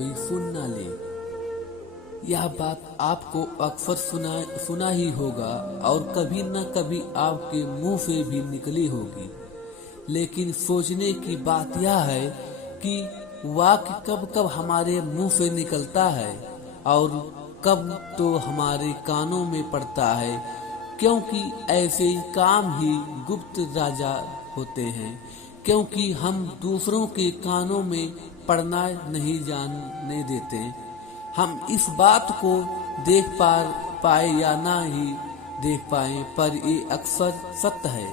कोई सुन ना ले। यह बात आपको अक्सर सुना ही होगा और कभी न कभी आपके मुंह से भी निकली होगी, लेकिन सोचने की बात यह है कि वाक्य कब कब हमारे मुंह से निकलता है और कब तो हमारे कानों में पड़ता है, क्योंकि ऐसे काम ही गुप्त राजा होते हैं, क्योंकि हम दूसरों के कानों में पड़ना नहीं जानने देते। हम इस बात को देख पाए या ना ही देख पाए, पर ये अक्सर सत्य है,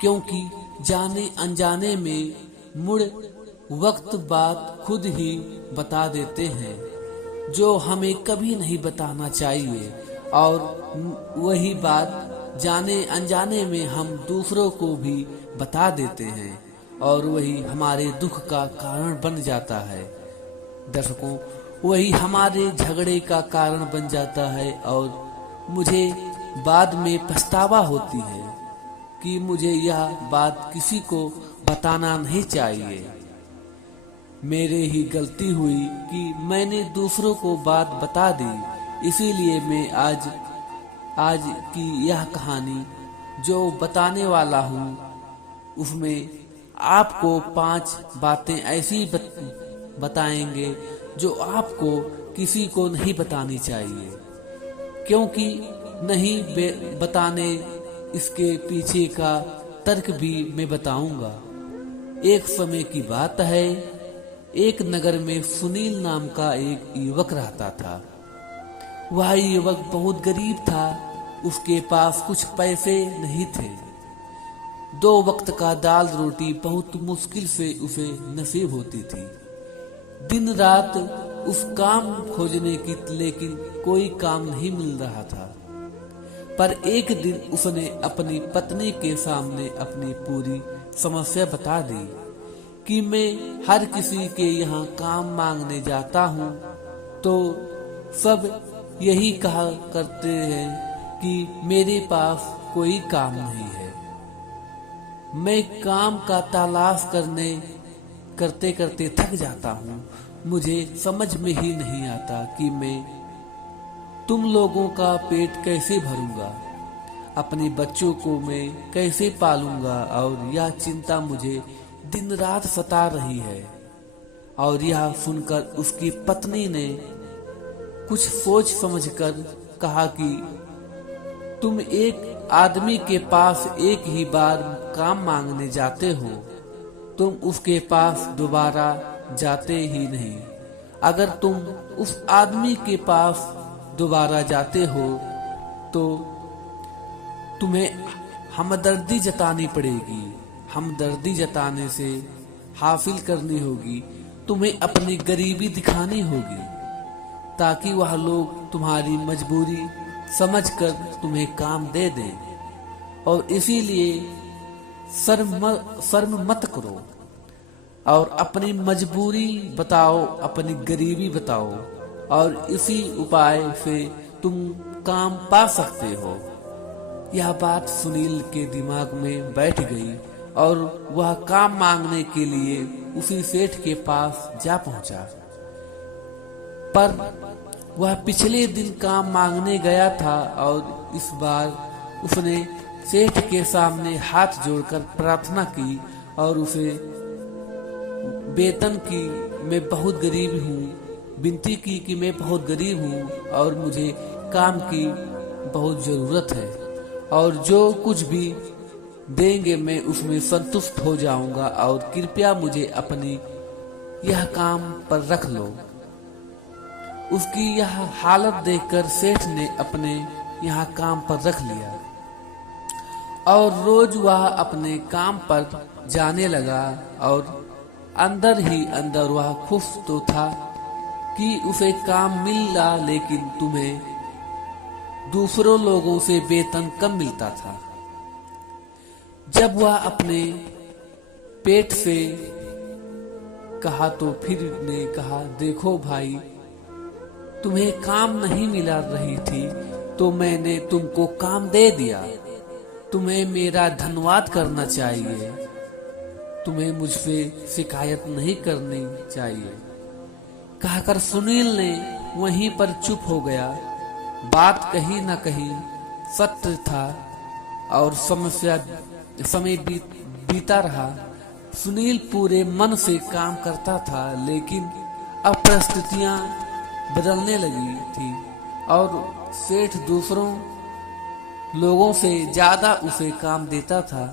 क्योंकि जाने अनजाने में मुड़ वक्त बात खुद ही बता देते हैं जो हमें कभी नहीं बताना चाहिए, और वही बात जाने अनजाने में हम दूसरों को भी बता देते हैं और वही हमारे दुख का कारण बन जाता है। दर्शकों, वही हमारे झगड़े का कारण बन जाता है और मुझे बाद में पछतावा होती है कि मुझे यह बात किसी को बताना नहीं चाहिए। मेरे ही गलती हुई कि मैंने दूसरों को बात बता दी, इसीलिए मैं आज की यह कहानी जो बताने वाला हूँ उसमें आपको 5 बातें ऐसी बताएंगे जो आपको किसी को नहीं बतानी चाहिए, क्योंकि नहीं बताने इसके पीछे का तर्क भी मैं बताऊंगा। एक समय की बात है, एक नगर में सुनील नाम का एक युवक रहता था। वह युवक बहुत गरीब था, उसके पास कुछ पैसे नहीं थे। 2 वक्त का दाल रोटी बहुत मुश्किल से उसे नसीब होती थी। दिन रात उस काम खोजने की, लेकिन कोई काम नहीं मिल रहा था। पर एक दिन उसने अपनी पत्नी के सामने अपनी पूरी समस्या बता दी कि मैं हर किसी के यहाँ काम मांगने जाता हूँ तो सब यही कहा करते हैं कि मेरे पास कोई काम नहीं है। मैं काम का तलाश करते करते थक जाता हूँ। मुझे समझ में ही नहीं आता कि मैं तुम लोगों का पेट कैसे भरूंगा, अपने बच्चों को मैं कैसे पालूंगा, और यह चिंता मुझे दिन रात सता रही है। और यह सुनकर उसकी पत्नी ने कुछ सोच समझकर कहा कि तुम एक आदमी के पास एक ही बार काम मांगने जाते हो, तुम उसके पास दोबारा जाते ही नहीं। अगर तुम उस आदमी के पास दोबारा जाते हो तो तुम्हें हमदर्दी जतानी पड़ेगी। हमदर्दी जताने से हासिल करनी होगी, तुम्हें अपनी गरीबी दिखानी होगी, ताकि वह लोग तुम्हारी मजबूरी समझकर तुम्हें काम दे दें। और इसीलिए शर्म मत करो और अपनी मजबूरी बताओ, अपनी गरीबी बताओ, और इसी उपाय से तुम काम पा सकते हो। यह बात सुनील के दिमाग में बैठ गई और वह काम मांगने के लिए उसी सेठ के पास जा पहुंचा। पर वह पिछले दिन काम मांगने गया था और इस बार उसने सेठ के सामने हाथ जोड़कर प्रार्थना की और उसे वेतन की मैं बहुत गरीब हूँ, विनती की कि मैं बहुत गरीब हूँ और मुझे काम की बहुत जरूरत है, और जो कुछ भी देंगे मैं उसमें संतुष्ट हो जाऊंगा, और कृपया मुझे अपनी यह काम पर रख लो। उसकी यह हालत देखकर सेठ ने अपने यहाँ काम पर रख लिया और रोज वह अपने काम पर जाने लगा, और अंदर ही अंदर वह खुश तो था कि उसे काम मिला, लेकिन तुम्हें दूसरों लोगों से वेतन कम मिलता था। जब वह अपने पेट से कहा तो फिर ने कहा, देखो भाई, तुम्हें काम नहीं मिला रही थी तो मैंने तुमको काम दे दिया। तुम्हें मेरा धन्यवाद करना चाहिए, तुम्हें मुझसे शिकायत नहीं करनी चाहिए। कहकर सुनील ने वहीं पर चुप हो गया। बात कहीं न कहीं सत्य था और समय बीता रहा। सुनील पूरे मन से काम करता था, लेकिन अब परिस्थितियां बदलने लगी थी और सेठ दूसरों लोगों से ज्यादा उसे काम देता था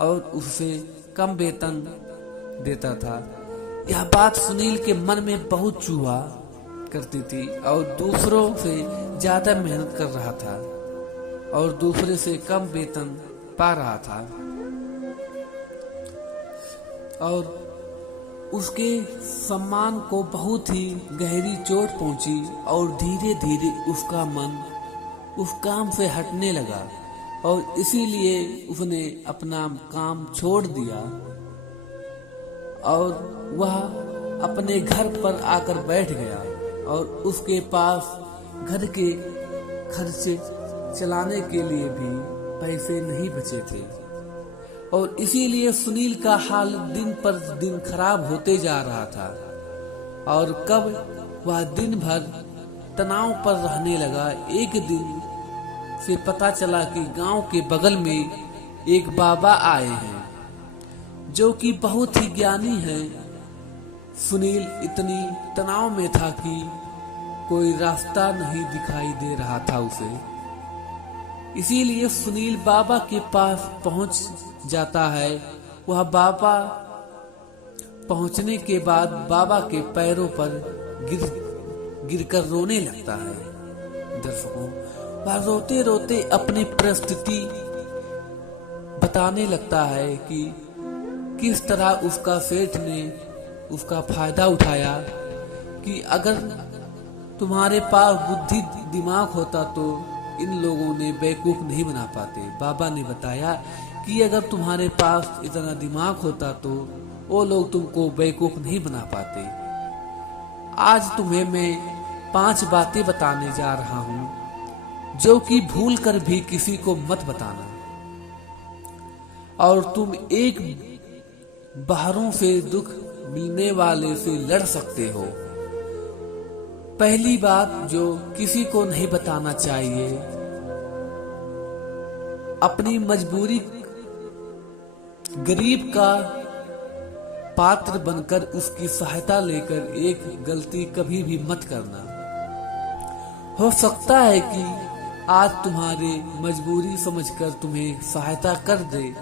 और उससे कम वेतन देता था। यह बात सुनील के मन में बहुत चुभा करती थी और दूसरों से ज्यादा मेहनत कर रहा था और दूसरे से कम वेतन पा रहा था और उसके सम्मान को बहुत ही गहरी चोट पहुंची और धीरे धीरे उसका मन उस काम से हटने लगा और इसीलिए उसने अपना काम छोड़ दिया और वह अपने घर पर आकर बैठ गया और उसके पास घर के खर्चे चलाने के लिए भी पैसे नहीं बचे थे और इसीलिए सुनील का हाल दिन पर दिन खराब होते जा रहा था और कब वह दिन भर तनाव पर रहने लगा। एक दिन से पता चला कि गांव के बगल में एक बाबा आए हैं जो कि बहुत ही ज्ञानी हैं। सुनील इतनी तनाव में था कि कोई रास्ता नहीं दिखाई दे रहा था उसे, इसीलिए सुनील बाबा के पास पहुंच जाता है। वह बाबा पहुंचने के बाद बाबा के पैरों पर गिरकर रोने लगता है। दर्शकों, वह रोते रोते अपनी परिस्थिति बताने लगता है कि किस तरह उसका सेठ ने उसका फायदा उठाया कि अगर तुम्हारे पास बुद्धि दिमाग होता तो इन लोगों ने बेवकूफ नहीं बना पाते। बाबा ने बताया कि अगर तुम्हारे पास इतना दिमाग होता तो वो लोग तुमको बेवकूफ नहीं बना पाते। आज तुम्हें मैं 5 बातें बताने जा रहा हूं जो कि भूल कर भी किसी को मत बताना और तुम एक बाहरों से दुख मिलने वाले से लड़ सकते हो। पहली बात जो किसी को नहीं बताना चाहिए, अपनी मजबूरी गरीब का पात्र बनकर उसकी सहायता लेकर एक गलती कभी भी मत करना। हो सकता है कि आज तुम्हारी मजबूरी समझकर तुम्हें सहायता कर दे,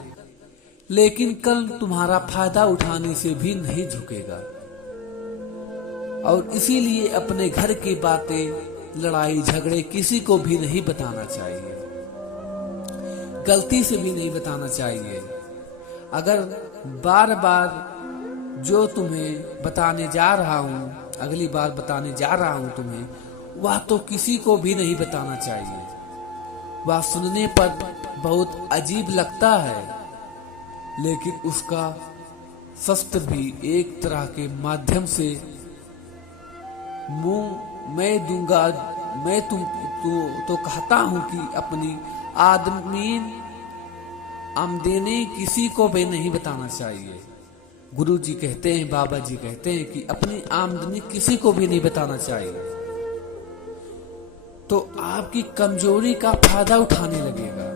लेकिन कल तुम्हारा फायदा उठाने से भी नहीं झुकेगा और इसीलिए अपने घर की बातें, लड़ाई झगड़े किसी को भी नहीं बताना चाहिए, गलती से भी नहीं बताना चाहिए। अगर बार बार जो तुम्हें बताने जा रहा हूं, अगली बार बताने जा रहा हूं तुम्हें, वह तो किसी को भी नहीं बताना चाहिए। वह सुनने पर बहुत अजीब लगता है, लेकिन उसका शस्त्र भी एक तरह के माध्यम से मुंह मैं दूंगा। मैं तुम तो कहता हूं कि अपनी आमदनी किसी को भी नहीं बताना चाहिए। गुरु जी कहते हैं, बाबा जी कहते हैं कि अपनी आमदनी किसी को भी नहीं बताना चाहिए, तो आपकी कमजोरी का फायदा उठाने लगेगा।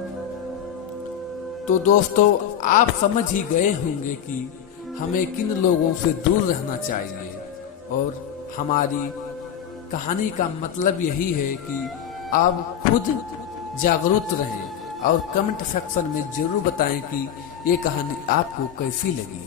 तो दोस्तों, आप समझ ही गए होंगे कि हमें किन लोगों से दूर रहना चाहिए और हमारी कहानी का मतलब यही है कि आप खुद जागरूक रहें और कमेंट सेक्शन में जरूर बताएं कि ये कहानी आपको कैसी लगी।